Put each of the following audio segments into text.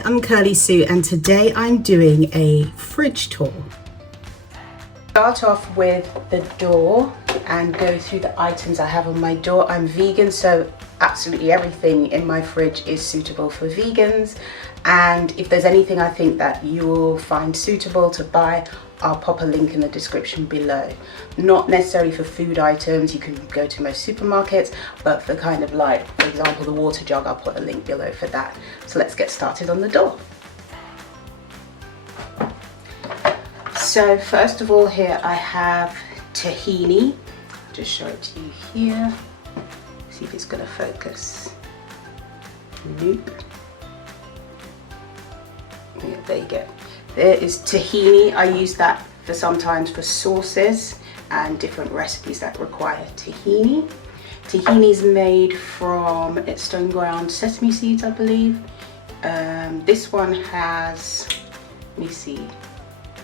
Hi, I'm Kirly-sue and today I'm doing a fridge tour. Start off with the door and go through the items I have on my door. I'm vegan, so absolutely everything in my fridge is suitable for vegans, and if there's anything I think that you will find suitable to buy, I'll pop a link in the description below. Not necessarily for food items, you can go to most supermarkets, but for kind of like, for example, the water jug, I'll put a link below for that. So let's get started on the door. So first of all, here I have tahini. I'll just show it to you here. See if it's gonna focus. Nope. Yeah, there you go. There is tahini. I use that for sometimes for sauces and different recipes that require tahini. Tahini is made from stone ground sesame seeds, I believe. This one has, let me see.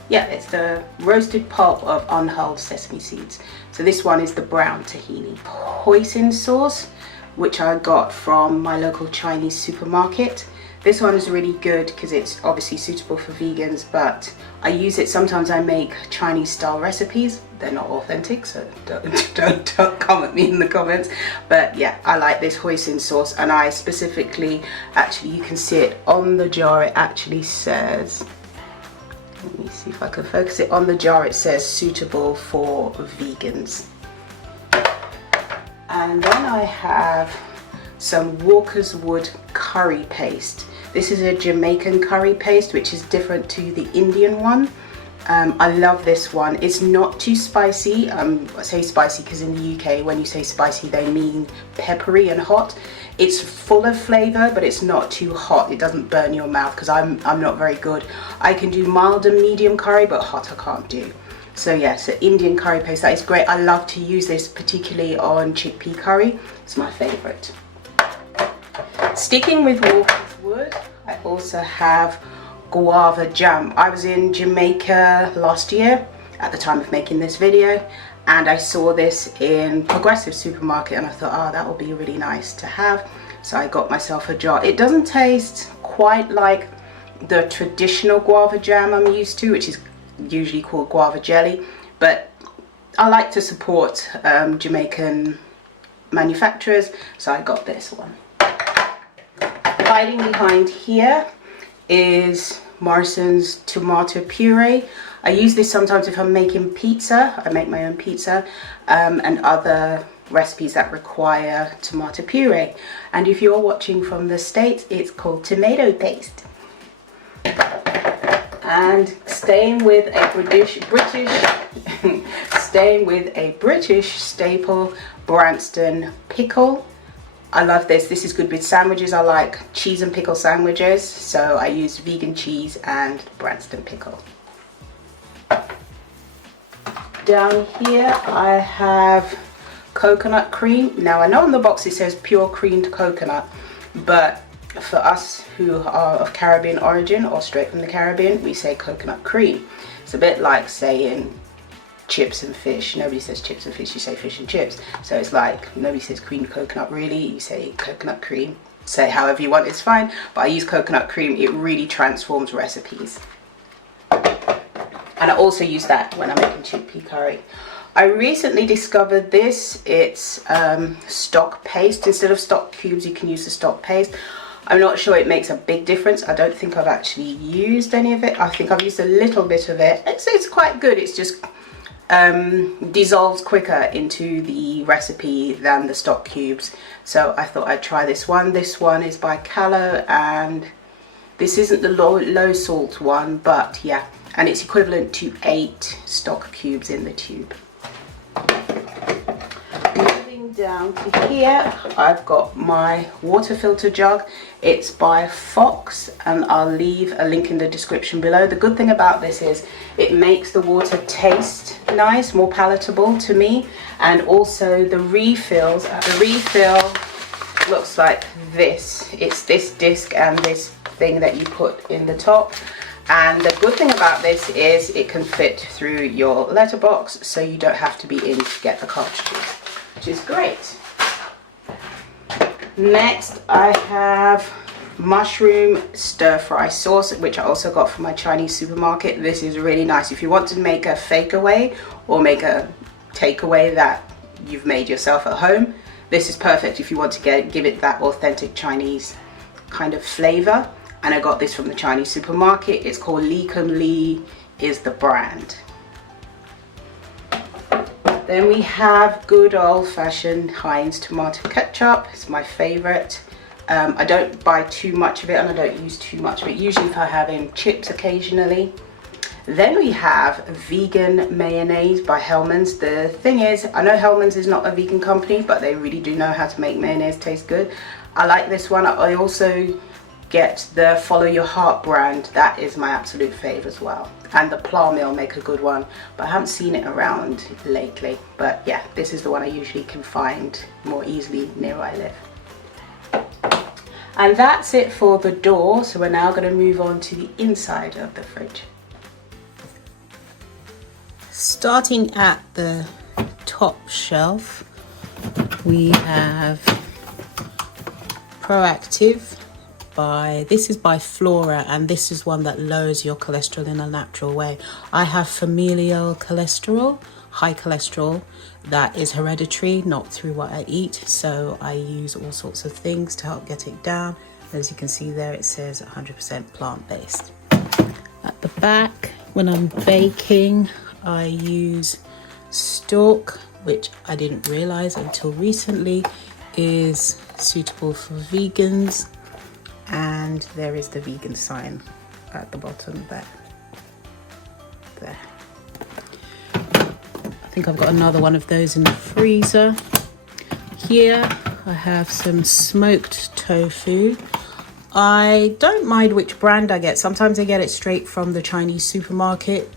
Yeah, it's the roasted pulp of unhulled sesame seeds. So this one is the brown tahini. Hoisin sauce, which I got from my local Chinese supermarket. This one is really good because it's obviously suitable for vegans, but I use it sometimes. I make Chinese style recipes. They're not authentic, so don't come at me in the comments. But yeah, I like this hoisin sauce, and I specifically, actually you can see it on the jar, it actually says, let me see if I can focus it on the jar, it says suitable for vegans. And then I have some Walker's Wood curry paste. This is a Jamaican curry paste, which is different to the Indian one. I love this one. It's not too spicy. I say spicy because in the UK, when you say spicy, they mean peppery and hot. It's full of flavor, but it's not too hot. It doesn't burn your mouth because I'm not very good. I can do mild and medium curry, but hot I can't do. So yeah, so Indian curry paste, that is great. I love to use this particularly on chickpea curry. It's my favorite. Sticking with Walker's Wood, I also have guava jam. I was in Jamaica last year at the time of making this video, and I saw this in Progressive supermarket, and I thought, oh, that will be really nice to have. So I got myself a jar. It doesn't taste quite like the traditional guava jam I'm used to, which is usually called guava jelly, but I like to support Jamaican manufacturers, so I got this one. Hiding behind here is Morrison's tomato puree. I use this sometimes if I'm making pizza. I make my own pizza and other recipes that require tomato puree. And if you're watching from the States, it's called tomato paste. And staying with a British staple, Branston pickle. I love this. This is good with sandwiches. I like cheese and pickle sandwiches, so I use vegan cheese and Branston pickle. Down here I have coconut cream. Now I know on the box it says pure creamed coconut, but for us who are of Caribbean origin or straight from the Caribbean, we say coconut cream. It's a bit like saying chips and fish. Nobody says chips and fish, you say fish and chips. So it's like, nobody says creamed coconut really, you say coconut cream. Say however you want, it's fine, but I use coconut cream. It really transforms recipes. And I also use that when I'm making chickpea curry. I recently discovered this. It's stock paste. Instead of stock cubes, you can use the stock paste. I'm not sure it makes a big difference. I don't think I've actually used any of it. I think I've used a little bit of it. It's quite good. It's just dissolves quicker into the recipe than the stock cubes. So I thought I'd try this one. This one is by Callow, and this isn't the low salt one, but yeah, and it's equivalent to 8 stock cubes in the tube. Moving down to here, I've got my water filter jug. It's by Fox, and I'll leave a link in the description below. The good thing about this is it makes the water taste nice, more palatable to me, and also the refills. The refill looks like this. It's this disc and this thing that you put in the top. And the good thing about this is it can fit through your letterbox, so you don't have to be in to get the cartridges, which is great. Next I have mushroom stir fry sauce, which I also got from my Chinese supermarket. This is really nice if you want to make a fakeaway or make a takeaway that you've made yourself at home. This is perfect if you want to give it that authentic Chinese kind of flavor. And I got this from the Chinese supermarket. It's called Li is the brand. Then we have good old-fashioned Heinz tomato ketchup. It's my favorite. I don't buy too much of it and I don't use too much of it, usually if I'm having chips occasionally. Then we have vegan mayonnaise by Hellmann's. The thing is, I know Hellmann's is not a vegan company, but they really do know how to make mayonnaise taste good. I like this one. I also get the Follow Your Heart brand. That is my absolute fave as well. And the Plow Mill make a good one, but I haven't seen it around lately. But yeah, this is the one I usually can find more easily near where I live. And that's it for the door. So we're now going to move on to the inside of the fridge. Starting at the top shelf, we have Proactive this is by Flora, and this is one that lowers your cholesterol in a natural way. I have familial cholesterol, high cholesterol, that is hereditary, not through what I eat, so I use all sorts of things to help get it down. As you can see there, it says 100% plant-based. At the back, when I'm baking, I use Stork, which I didn't realize until recently is suitable for vegans. And there is the vegan sign at the bottom there. I think I've got another one of those in the freezer. Here I have some smoked tofu. I don't mind which brand I get. Sometimes I get it straight from the Chinese supermarket,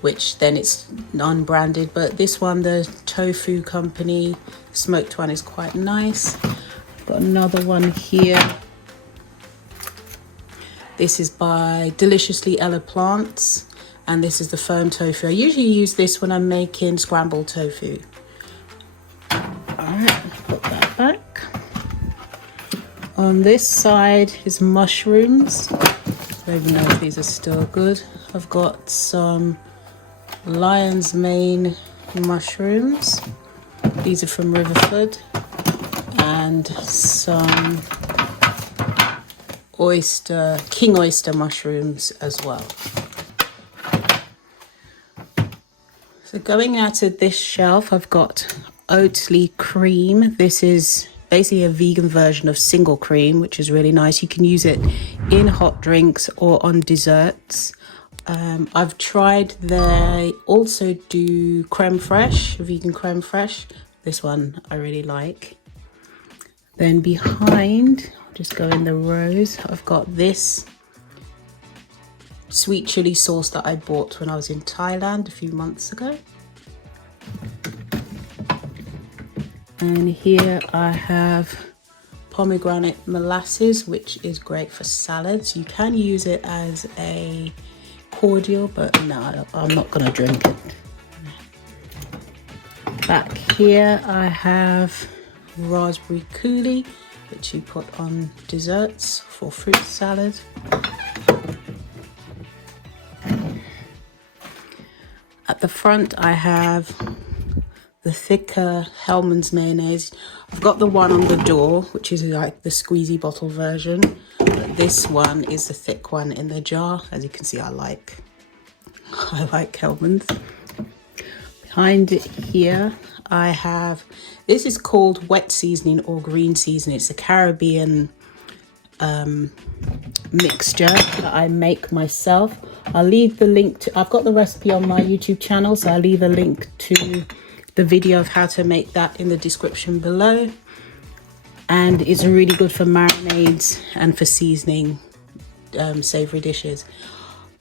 which then it's unbranded, but this one, the tofu company smoked one, is quite nice. I've got another one here. This is by Deliciously Ella Plants, and this is the firm tofu. I usually use this when I'm making scrambled tofu. Alright, put that back. On this side is mushrooms. I don't even know if these are still good. I've got some lion's mane mushrooms. These are from Riverford. And some king oyster mushrooms as well. So going out of this shelf, I've got Oatly cream. This is basically a vegan version of single cream, which is really nice. You can use it in hot drinks or on desserts. I've tried, they also do creme fraiche, vegan creme fraiche. This one I really like. Then behind, just go in the rows, I've got this sweet chili sauce that I bought when I was in Thailand a few months ago. And here I have pomegranate molasses, which is great for salads. You can use it as a cordial, but no, I'm not going to drink it. Back here I have raspberry coulis, which you put on desserts for fruit salad. At the front I have the thicker Hellmann's mayonnaise. I've got the one on the door, which is like the squeezy bottle version, but this one is the thick one in the jar. As you can see, I like Hellmann's. Behind it here I have, this is called wet seasoning or green seasoning. It's a Caribbean mixture that I make myself. I'll leave the link to, I've got the recipe on my YouTube channel, so I'll leave a link to the video of how to make that in the description below. And it's really good for marinades and for seasoning savory dishes.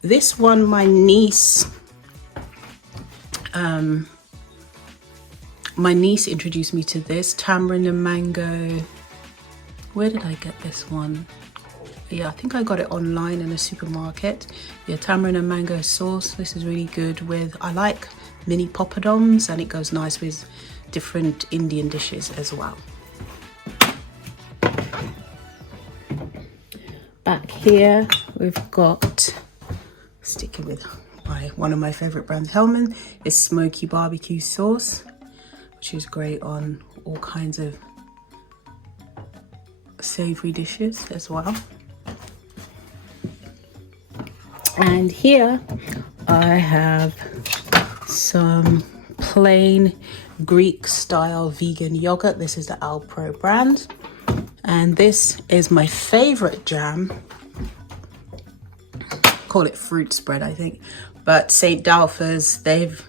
This one, my niece introduced me to this, tamarind and mango. Where did I get this one? Yeah, I think I got it online in a supermarket. Yeah, tamarind and mango sauce. This is really good with, I like mini poppadoms, and it goes nice with different Indian dishes as well. Back here, we've got, sticking with one of my favorite brands, Hellman, is smoky barbecue sauce, which is great on all kinds of savory dishes as well. And here I have some plain Greek style vegan yogurt. This is the APRON brand, and this is my favorite jam. Call it fruit spread, I think, but St. Dalfers, they've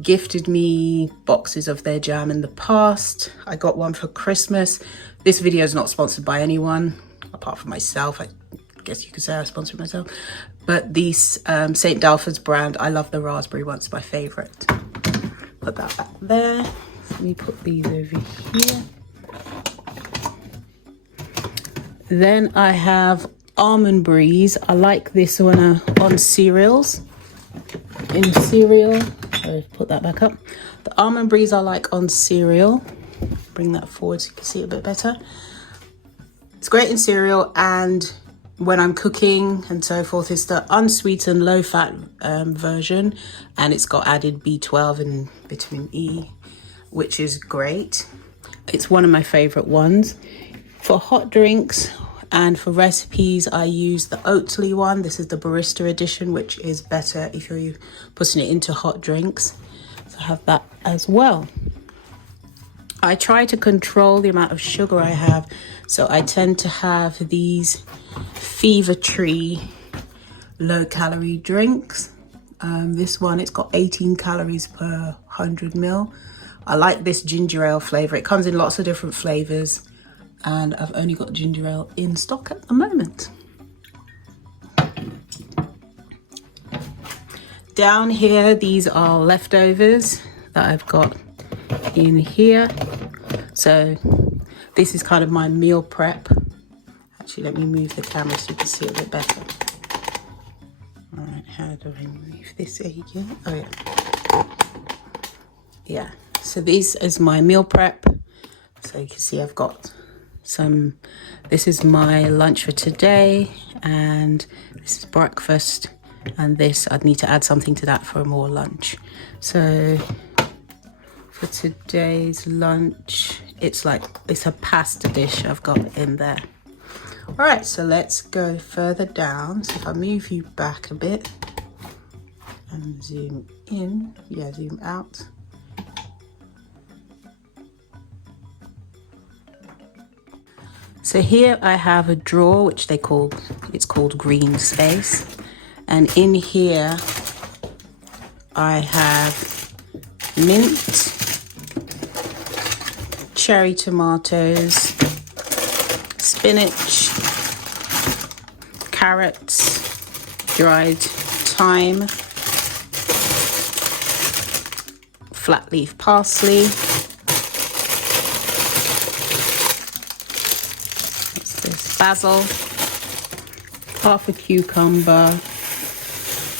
gifted me boxes of their jam in the past. I got one for Christmas. This video is not sponsored by anyone apart from myself. I guess you could say I sponsored myself, but these St. Dalfers brand, I love the raspberry one, it's my favorite. Put that back there. Let me put these over here. Then I have Almond Breeze. I like this one on cereals. In cereal, I'll put that back up. The Almond Breeze I like on cereal. Bring that forward so you can see it a bit better. It's great in cereal, and when I'm cooking and so forth. It's the unsweetened low-fat version, and it's got added B12 and vitamin E, which is great. It's one of my favorite ones. For hot drinks and for recipes, I use the Oatly one. This is the barista edition, which is better if you're putting it into hot drinks. So I have that as well. I try to control the amount of sugar I have, so I tend to have these Fever Tree low-calorie drinks. This one, it's got 18 calories per 100 ml. I like this ginger ale flavor. It comes in lots of different flavors, and I've only got ginger ale in stock at the moment. Down here, these are leftovers that I've got in here. So this is kind of my meal prep. Actually, let me move the camera so you can see it a bit better. All right, how do I move this again? Oh yeah. Yeah, so this is my meal prep. So you can see I've got some, this is my lunch for today, and this is breakfast, and this, I'd need to add something to that for more lunch. So for today's lunch, it's a pasta dish I've got in there. All right, so let's go further down. So if I move you back a bit and zoom in, yeah, zoom out. So here I have a drawer which it's called green space, and in here I have mint, cherry tomatoes, spinach, carrots, dried thyme, flat leaf parsley, basil, half a cucumber,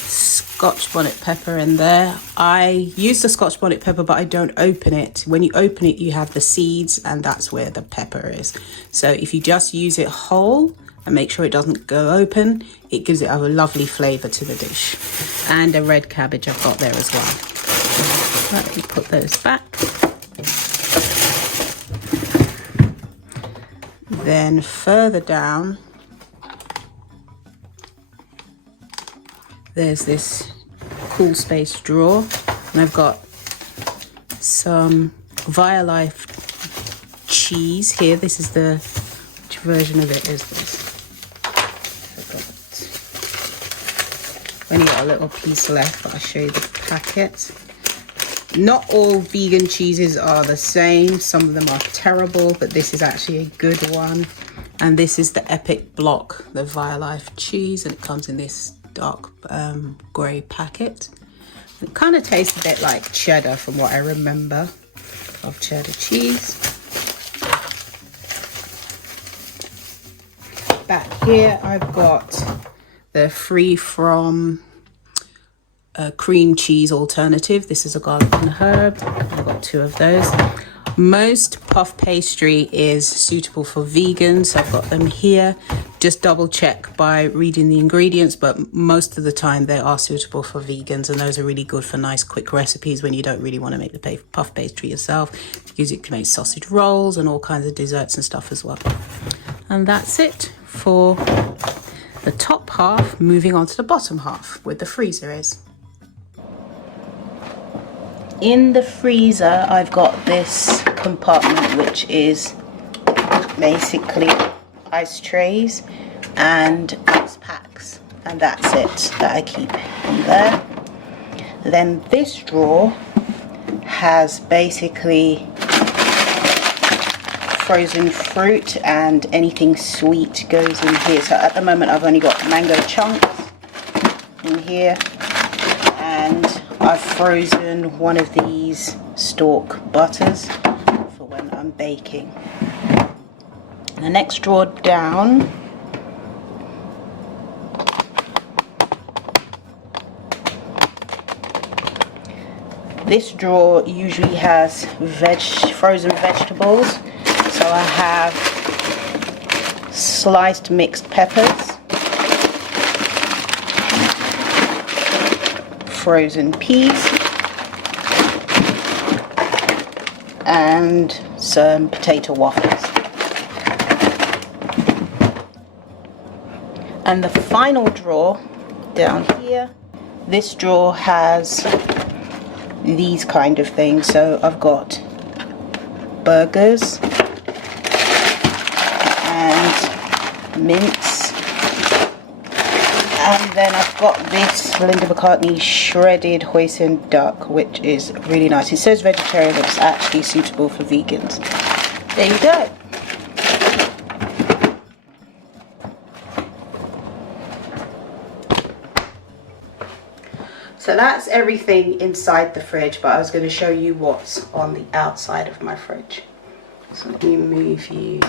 Scotch bonnet pepper in there. I use the Scotch bonnet pepper, but I don't open it. When you open it, you have the seeds, and that's where the pepper is. So if you just use it whole and make sure it doesn't go open, it gives it a lovely flavor to the dish. And a red cabbage I've got there as well. Let me put those back. Then further down, there's this cool space drawer, and I've got some Violife cheese here. This is which version of it is this? I've only got a little piece left, but I'll show you the packet. Not all vegan cheeses are the same. Some of them are terrible, but this is actually a good one. And this is the Epic Block, the Violife cheese, and it comes in this dark grey packet. It kind of tastes a bit like cheddar from what I remember of cheddar cheese. Back here I've got the Free From cream cheese alternative. This is a garlic and herb. I've got 2 of those. Most puff pastry is suitable for vegans, so I've got them here. Just double check by reading the ingredients, but most of the time they are suitable for vegans, and those are really good for nice quick recipes when you don't really want to make the puff pastry yourself. Use it to make sausage rolls and all kinds of desserts and stuff as well. And that's it for the top half. Moving on to the bottom half, where the freezer is. In the freezer, I've got this compartment which is basically ice trays and ice packs, and that's it that I keep in there. Then this drawer has basically frozen fruit, and anything sweet goes in here. So at the moment I've only got mango chunks in here, and I've frozen one of these stork butters for when I'm baking. The next drawer down this drawer usually has frozen vegetables. So I have sliced mixed peppers, frozen peas, and some potato waffles. And the final drawer down here, this drawer has these kind of things. So I've got burgers and mince, and then I've got this Linda McCartney shredded hoisin duck, which is really nice. It says vegetarian, but it's actually suitable for vegans. There you go. So that's everything inside the fridge, but I was going to show you what's on the outside of my fridge. So let me move you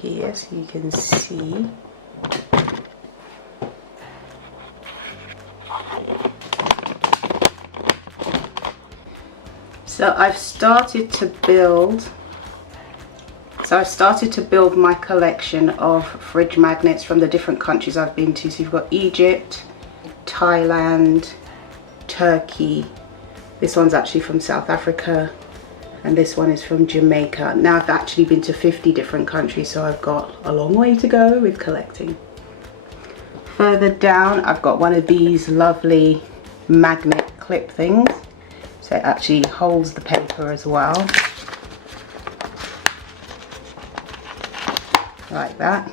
here so you can see. So I've started to build my collection of fridge magnets from the different countries I've been to. So you've got Egypt, Thailand, Turkey. This one's actually from South Africa, and this one is from Jamaica. Now I've actually been to 50 different countries, so I've got a long way to go with collecting. Further down, I've got one of these lovely magnet clip things, so it actually holds the paper as well, like that.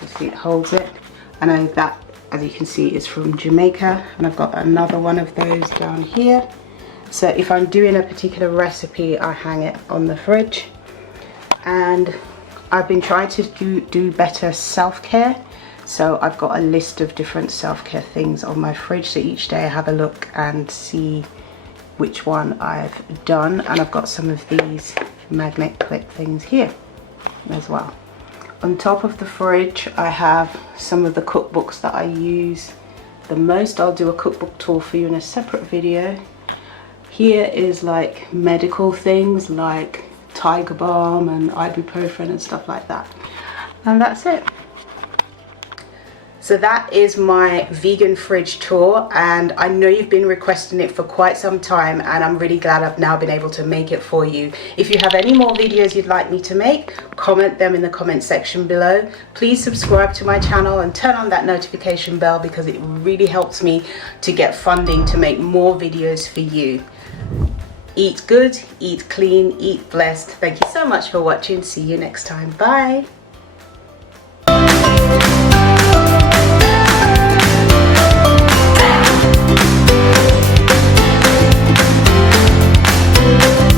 You see it holds it. I know that, as you can see, is from Jamaica, and I've got another one of those down here. So if I'm doing a particular recipe, I hang it on the fridge. And I've been trying to do better self-care, so I've got a list of different self-care things on my fridge, so each day I have a look and see which one I've done. And I've got some of these magnet clip things here as well. On top of the fridge, I have some of the cookbooks that I use the most. I'll do a cookbook tour for you in a separate video. Here is like medical things like Tiger Balm and ibuprofen and stuff like that. And that's it. So that is my vegan fridge tour, and I know you've been requesting it for quite some time, and I'm really glad I've now been able to make it for you. If you have any more videos you'd like me to make, comment them in the comment section below. Please subscribe to my channel and turn on that notification bell, because it really helps me to get funding to make more videos for you. Eat good, eat clean, eat blessed. Thank you so much for watching. See you next time. Bye.